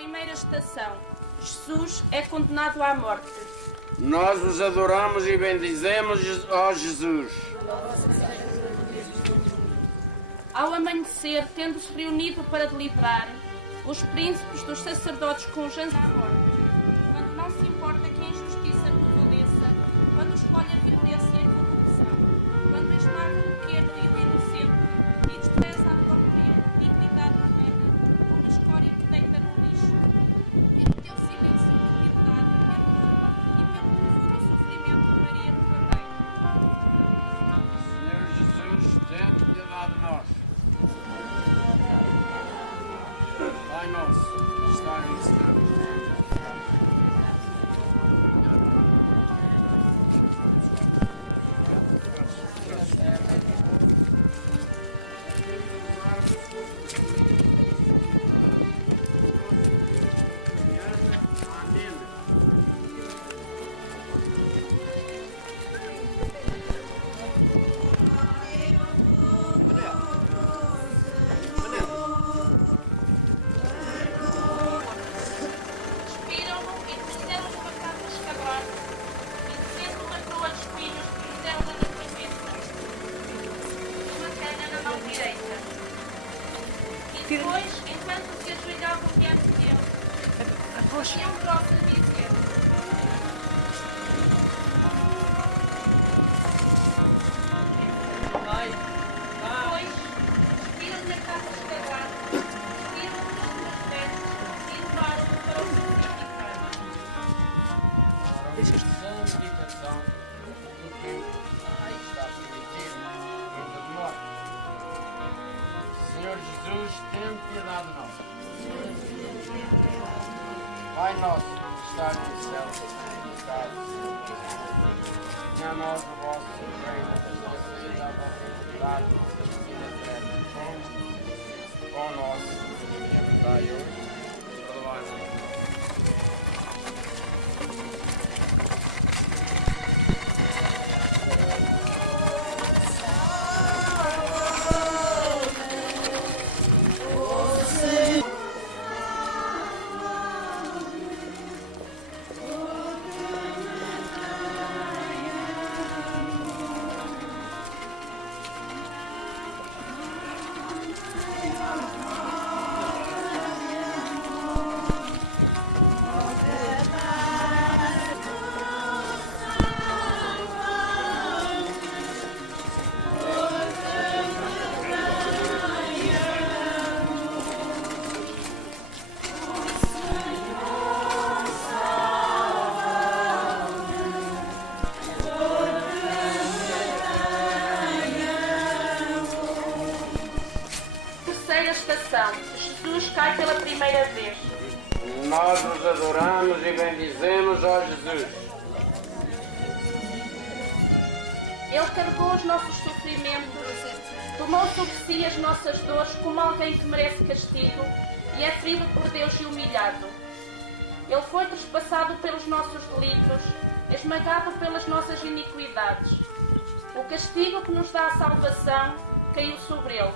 Primeira estação. Jesus é condenado à morte. Nós vos adoramos e bendizemos, ó Jesus. Ao amanhecer, tendo-se reunido para deliberar, os príncipes dos sacerdotes conjuntos à morte. Quando não se importa que a injustiça prevaleça, quando escolhe a violência e a corrupção, quando esmaga o pequeno e o inocente e despreza a própria dignidade humana, como a escória que deita no lixo. Pelo teu silêncio de piedade e pelo profundo sofrimento de Maria do Carneiro. Senhor Jesus, tende piedade de nós. Pai nosso, que estás no céu. Despiram-no e trouxeram-no uma casa escabrosa, e descendo uma coroa de espinhos, puseram-na na cabeça, e uma cana na mão direita. E depois, enquanto se ajoelhavam diante dele, iam grossa a dizer: Depois, vestiram-lhe a capa escabrosa, vestiram-lhe as suas vestes e levaram-no para o crucificar. Sem meditação do tempo que está permitido ainda de morte. Senhor Jesus, tem piedade de nós. Pai nosso, que estás no céu, santificado seja o teu nome. Venha a nós o vosso reino, seja a vossa vontade, assim na terra como pão nosso, que dai hoje, perdoai-nos. Terceira estação. Jesus cai pela primeira vez. Nós vos adoramos e bendizemos, ó Jesus. Ele carregou os nossos sofrimentos, tomou sobre si as nossas dores como alguém que merece castigo e é ferido por Deus e humilhado. Ele foi trespassado pelos nossos delitos, esmagado pelas nossas iniquidades. O castigo que nos dá a salvação caiu sobre ele.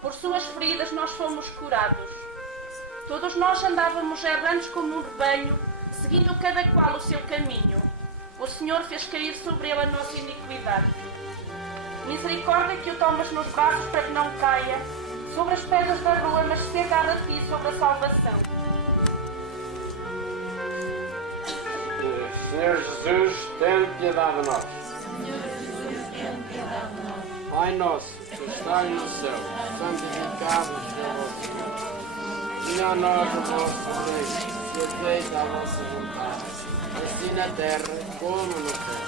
Por suas feridas nós fomos curados. Todos nós andávamos errantes como um rebanho, seguindo cada qual o seu caminho. O Senhor fez cair sobre ele a nossa iniquidade. Misericórdia que o tomas nos braços para que não caia sobre as pedras da rua, mas se agarra a ti sobre a salvação. Senhor Jesus, tem piedade de nós. Pai nosso, que estás no céu, santificado seja o vosso nome. Venha a nós o vosso reino, seja feita a vossa vontade, assim na terra como no céu.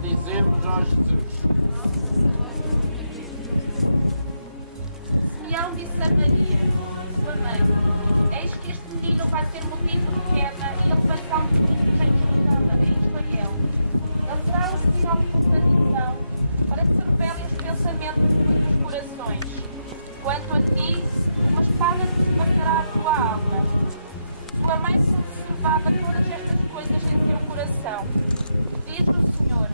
bendizemos, ó Jesus. Simeão disse a Maria, sua mãe: eis que este menino vai ser motivo de queda e ele vai ficar muito rejeitada em Israel. Ele será um sinal de contradição para que se revelem os pensamentos de muitos corações. Quanto a ti, uma espada te passará a tua alma. Sua mãe observava todas estas coisas em seu coração. Diz o Senhor: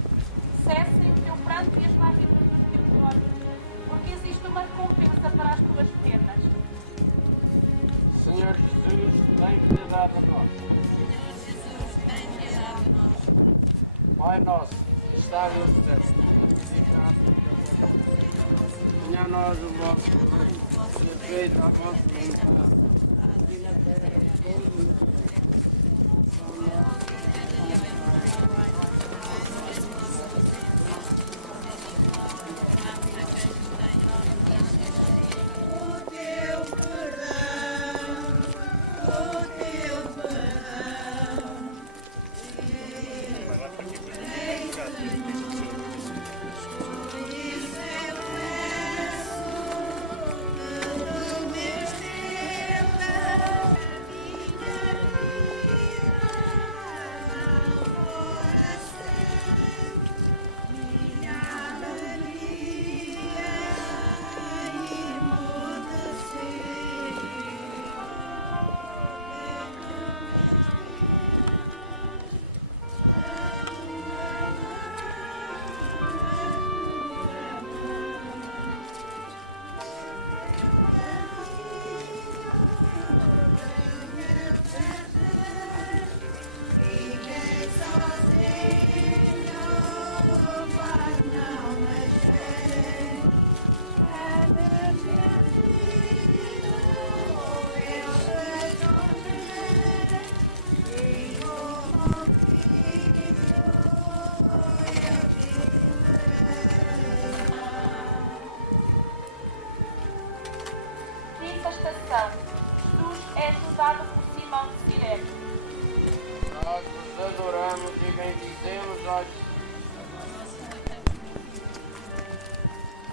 cessem o teu pranto e as lágrimas dos teus olhos, porque existe uma recompensa para as tuas penas. Senhor Jesus, tem piedade a nós. Pai nosso, que está no céu, santificado seja o teu nome. Venha a nós o vosso reino, seja feita a vossa vontade, aqui na terra como no céu. Jesus é ajudado por Simão de Cirene. Nós vos adoramos e bendizemos, ó Jesus.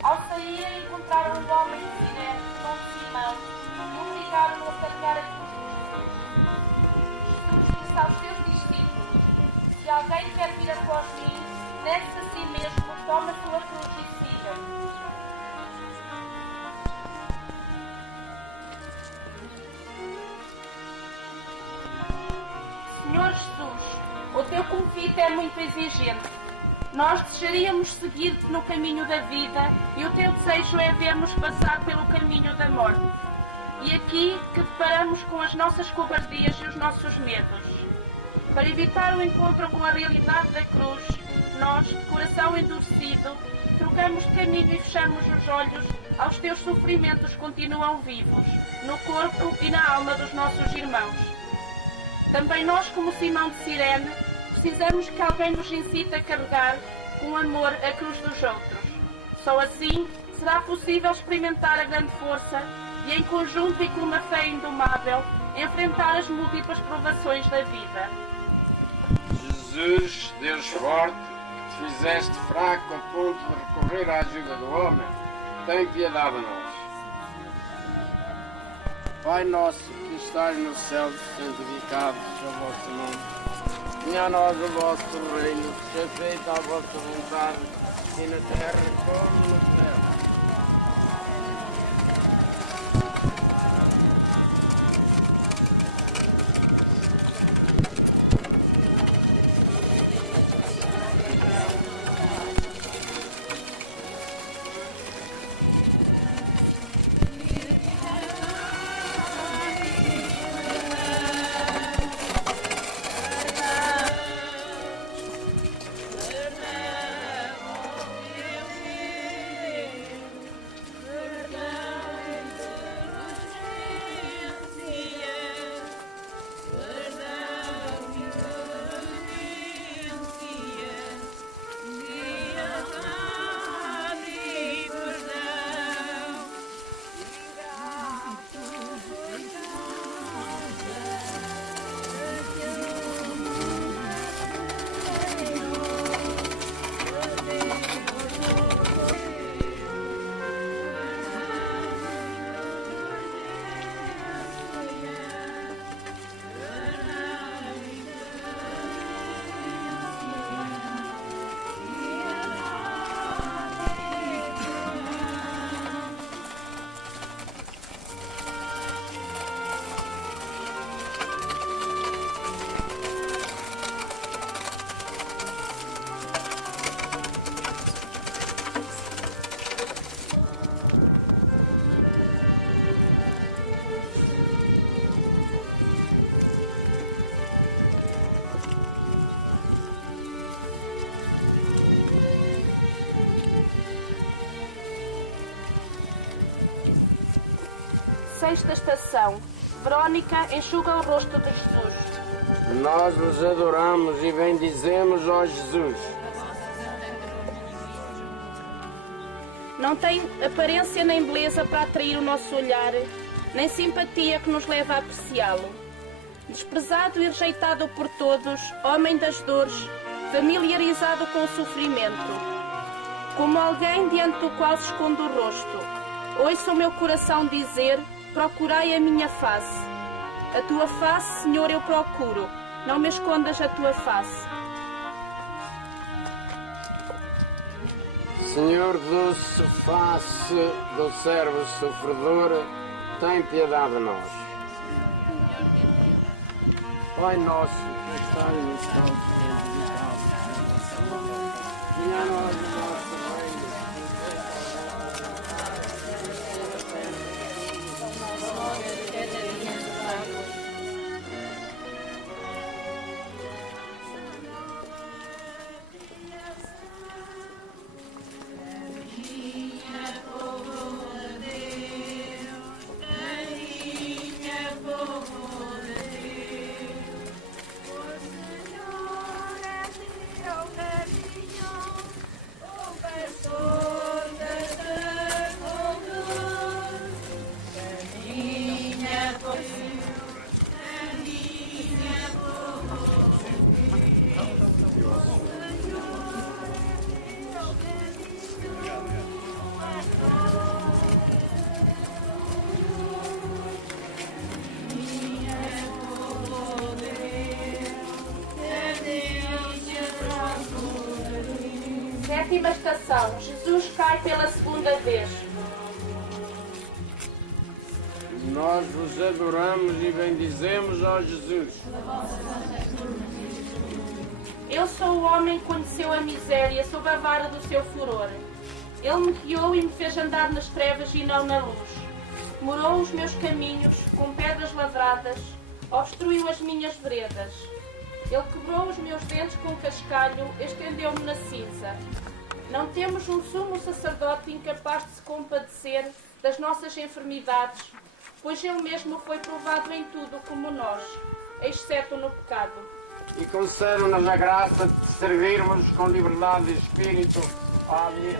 Ao saírem, encontraram um homem de Cirene, nome de Simão, e obrigaram-no a carregar a cruz de Jesus. Jesus disse aos seus discípulos: se alguém quer vir após mim, negue-se a si mesmo, tome a sua cruz e siga-me. Senhor Jesus, o teu convite é muito exigente. Nós desejaríamos seguir-te no caminho da vida e o teu desejo é ver-nos passar pelo caminho da morte. E aqui que deparamos com as nossas cobardias e os nossos medos. Para evitar o encontro com a realidade da cruz, nós, de coração endurecido, trocamos de caminho e fechamos os olhos aos teus sofrimentos que continuam vivos, no corpo e na alma dos nossos irmãos. Também nós, como Simão de Cirene, precisamos que alguém nos incite a carregar com amor a cruz dos outros. Só assim será possível experimentar a grande força e, em conjunto e com uma fé indomável, enfrentar as múltiplas provações da vida. Jesus, Deus forte, que te fizeste fraco a ponto de recorrer à ajuda do homem, tem piedade a nós. Pai nosso, que estás no céu, santificado seja o vosso nome. Venha a nós o vosso reino, seja feita a vossa vontade, aqui na terra como no céu. Sexta estação. Verónica enxuga o rosto de Jesus. Nós vos adoramos e bendizemos, ó Jesus. Não tem aparência nem beleza para atrair o nosso olhar, nem simpatia que nos leva a apreciá-lo. Desprezado e rejeitado por todos, homem das dores, familiarizado com o sofrimento. Como alguém diante do qual se esconde o rosto, ouço o meu coração dizer: procurai a minha face. A tua face, Senhor, eu procuro, não me escondas a tua face. Senhor, doce face do servo sofredor, tem piedade de nós. Pai nosso, que estás no céu, santificado. Venha a nós o nosso reino. Sétima estação. Jesus cai pela segunda vez. Nós vos adoramos e bendizemos, ó Jesus. Eu sou o homem que conheceu a miséria sob a vara do seu furor. Ele me guiou e me fez andar nas trevas e não na luz. Morou os meus caminhos com pedras lavradas, obstruiu as minhas veredas. Ele quebrou os meus dentes com cascalho, estendeu-me na cinza. Não temos um sumo sacerdote incapaz de se compadecer das nossas enfermidades, pois ele mesmo foi provado em tudo como nós, exceto no pecado. E concede-nos a graça de servirmos com liberdade de espírito. Amém.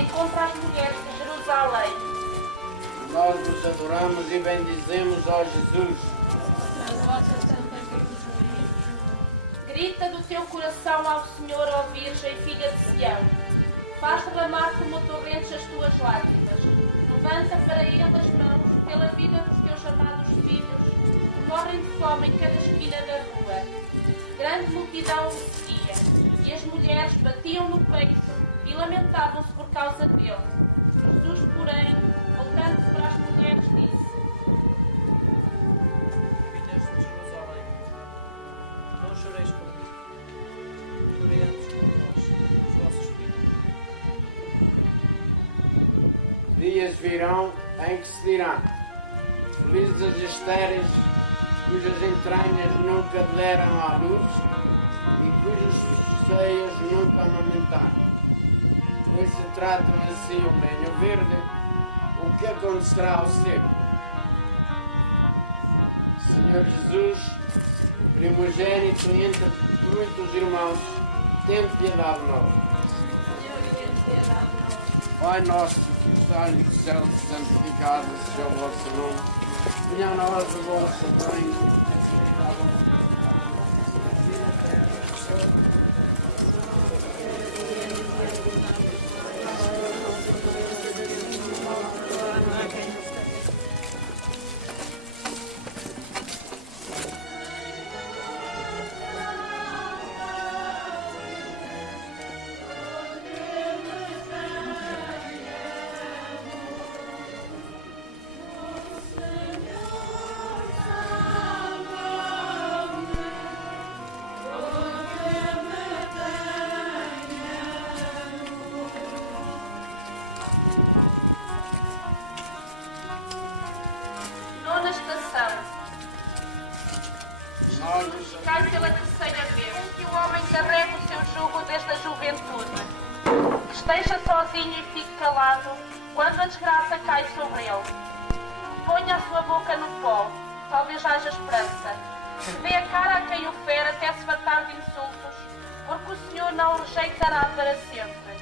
Encontra as mulheres de Jerusalém. Nós vos adoramos e bendizemos, ó Jesus. Grita do teu coração ao Senhor, ó Virgem, filha de Sião. Faz derramar como torrentes as tuas lágrimas. Levanta para ele as mãos pela vida dos teus amados filhos, que morrem de fome em cada esquina da rua. Grande multidão o seguia, e as mulheres batiam no peito e lamentavam-se por causa dele. Jesus, porém, voltando-se para as mulheres, disse: Filhas de Jerusalém, não choreis por mim, chorei antes por vós, os vossos filhos. Dias virão em que se dirá: felizes as estéreis, cujas entranhas nunca deram à luz e cujos seios nunca amamentaram. Pois se tratam assim o lenho verde, o que acontecerá ao seco? Senhor Jesus, primogênito entre muitos irmãos, tem piedade de nós. Pai nosso que estás no céu, santificado seja o vosso nome. Venha a nós o vosso reino. Esteja sozinho e fique calado quando a desgraça cai sobre ele. Ponha a sua boca no pó, talvez haja esperança. Dê a cara a quem o fere até se fartar de insultos, porque o Senhor não o rejeitará para sempre.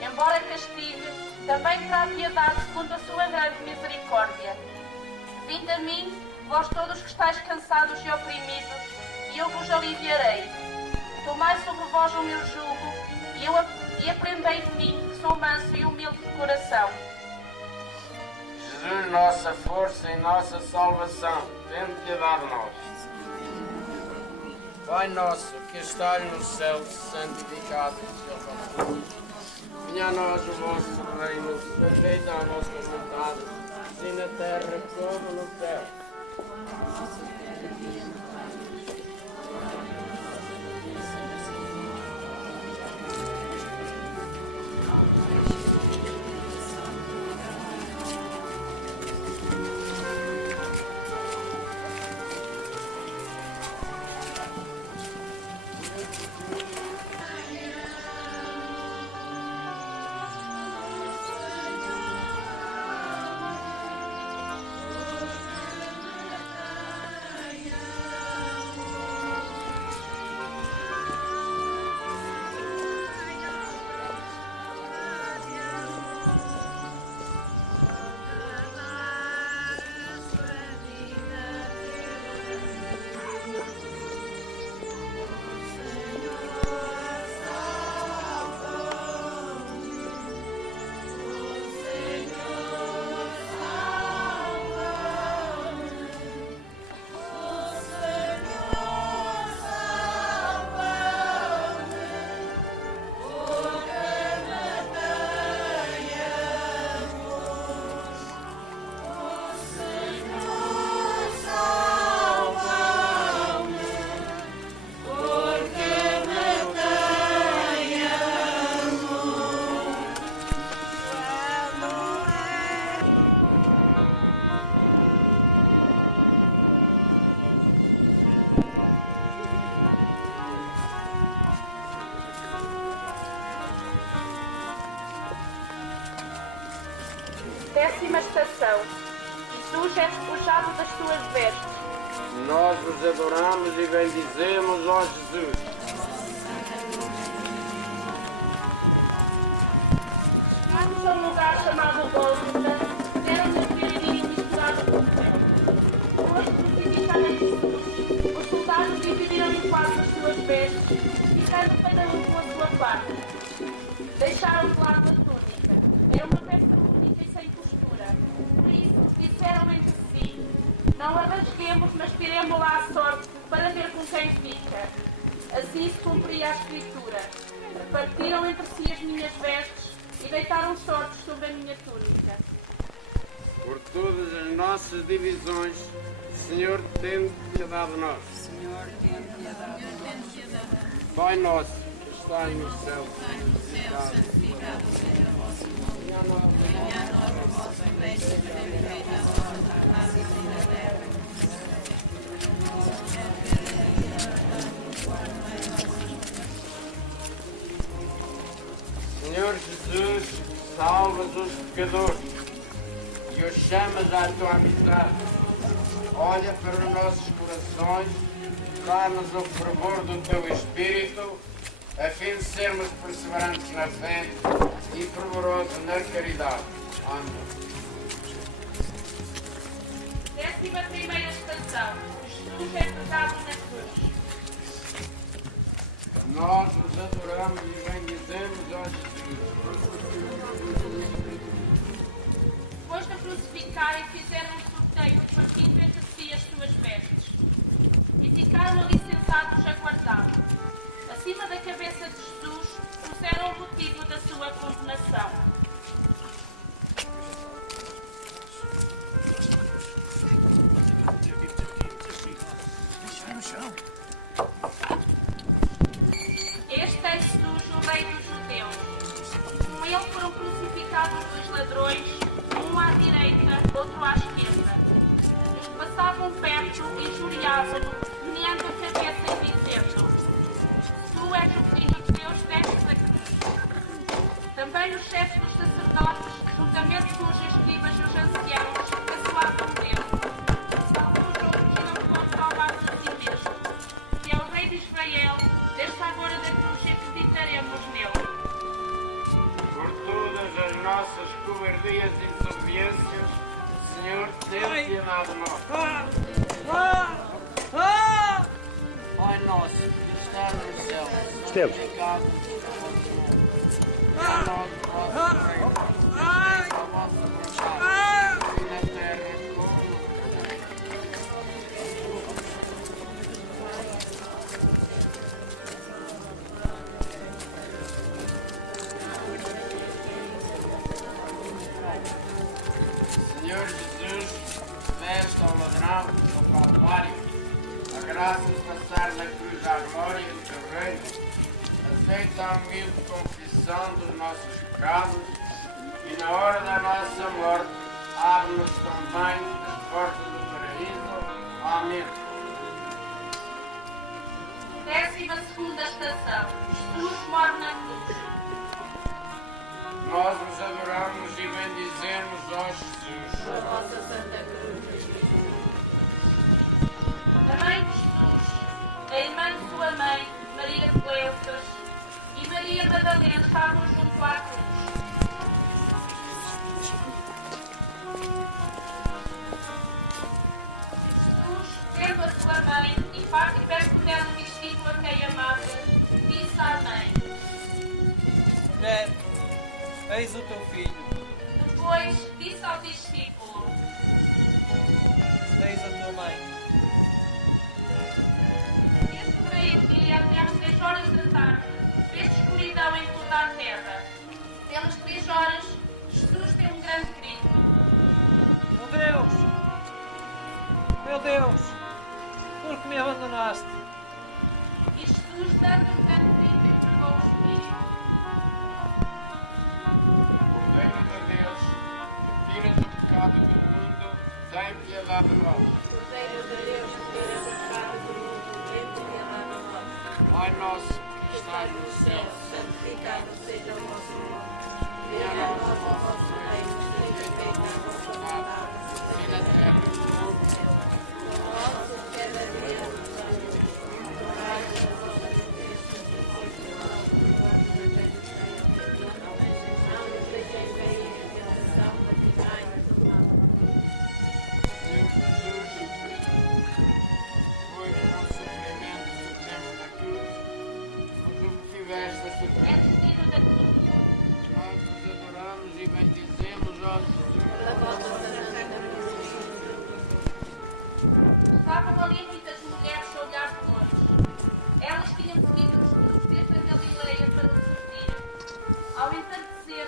Embora castigue, também terá piedade segundo a sua grande misericórdia. Vinde a mim, vós todos que estáis cansados e oprimidos, e eu vos aliviarei. Tomai sobre vós o meu jugo, e aprendei de mim, que sou manso e humilde de coração. Jesus, nossa força e nossa salvação, tende piedade de nós. Pai nosso, que estás no céu, santificado seja o vosso nome. Venha a nós o vosso reino, seja feita a vossa vontade, assim na terra como no céu. Décima estação. Jesus é despojado das suas vestes. Nós vos adoramos e bendizemos, ó Jesus. Vamos a um lugar chamado Gólgota, deram-lhe um violino misturado com fel. Depois de crucificarem Jesus, os soldados dividiram em quatro as suas vestes, ficando cada um com a sua parte. Deixaram de lado a túnica. Era uma peça única e sem costura. Por isso, disseram entre si: não a rasguemos, mas tiremo-la à sorte, para ver com quem fica. Assim se cumpria a Escritura. Repartiram entre si as minhas vestes e deitaram sortes sobre a minha túnica. Por todas as nossas divisões, Senhor, tem piedade de nós. Senhor, tenha piedade. Pai nosso, que estás no céu, santificado. Santificado seja o vosso nome. Venha a nós o vosso reino, seja feita a vossa vontade, assim na terra. Senhor Jesus, salvas os pecadores e os chamas à tua amizade. Olha para os nossos corações, dá-nos o fervor do teu Espírito, a fim de sermos perseverantes na fé e fervorosos na caridade. Amém. 11ª estação. Jesus é pregado na cruz. Nós os adoramos e bendizemos, ó Jesus. Depois de crucificarem, fizeram um sorteio partindo entre si as suas vestes. E ficaram ali sentados aguardando. Acima da cabeça de Jesus, puseram o motivo da sua condenação. Este é Jesus, o Rei dos Judeus. Com ele foram crucificados dois ladrões, um à direita, outro à esquerda. Os que passavam perto injuriavam-no, meneando a cabeça e dizendo: Tu és o Filho de Deus, desce da cruz. Também Também os chefes dos sacerdotes, juntamente com os escribas e os anciãos, caçoavam dele. Alguns outros não foram salvados a si mesmo. Que é o Rei de Israel, desde agora da cruz acreditaremos nele. Por todas as nossas covardias e desobediências, Senhor, tem piedade de nós. Pai nosso, que estás no céu, santificado seja o vosso nome. Venha a nós o vosso reino. Seja a vossa vontade, assim na terra como no céu. Senhor Jesus, deste ao ladrão no Calvário a graça de passar da cruz à glória do teu reino, aceita a humilde confissão dos nossos pecados e na hora da nossa morte abre-nos também as portas do paraíso. Amém. 12ª estação. Jesus morre na cruz. Nós vos adoramos e bendizemos, ó Jesus. A vossa Santa Cruz, A mãe de Jesus, a irmã de sua mãe, Maria de Cleofas, e Maria Madalena estavam junto à cruz. Jesus, vendo a sua mãe e perto dela o discípulo a quem amava, disse à mãe. Mulher, eis o teu filho, Depois disse ao discípulo. eis a tua mãe. Este meio-dia até às 3 horas da tarde, fez escuridão em toda a terra. Pelas 3 horas, Jesus deu um grande grito. Meu Deus! Meu Deus! Por que me abandonaste? E Jesus, dando um grande grito, entregou o Espírito. Cordeiro de Deus, que tiras o pecado do mundo, tem piedade de nós. Cordeiro de Deus, que tira o pecado do mundo, tem piedade de nós. Pai nosso, que Que estás estás no no céu, céu, santificado seja o vosso nome. Venha a nós o vosso reino, seja feita a vossa vontade, assim na terra como no céu. o nosso cada dia nos dai hoje. Perdoai-nos as nossas ofensas, assim como nós perdoamos a quem nos tem ofendido. Não nos deixeis cair em tentação, mas livrai-nos do mal. Senhor Jesus, foi com o sofrimento supremo na cruz, nos obtiveste a É sofrer. destino da cruz. Nós vos adoramos e bendizemos, ó Jesus. Pela vossa santa cruz, Estavam ali muitas mulheres a olhar de longe. Elas tinham seguido Jesus desde a Galileia para o servir. Ao entardecer,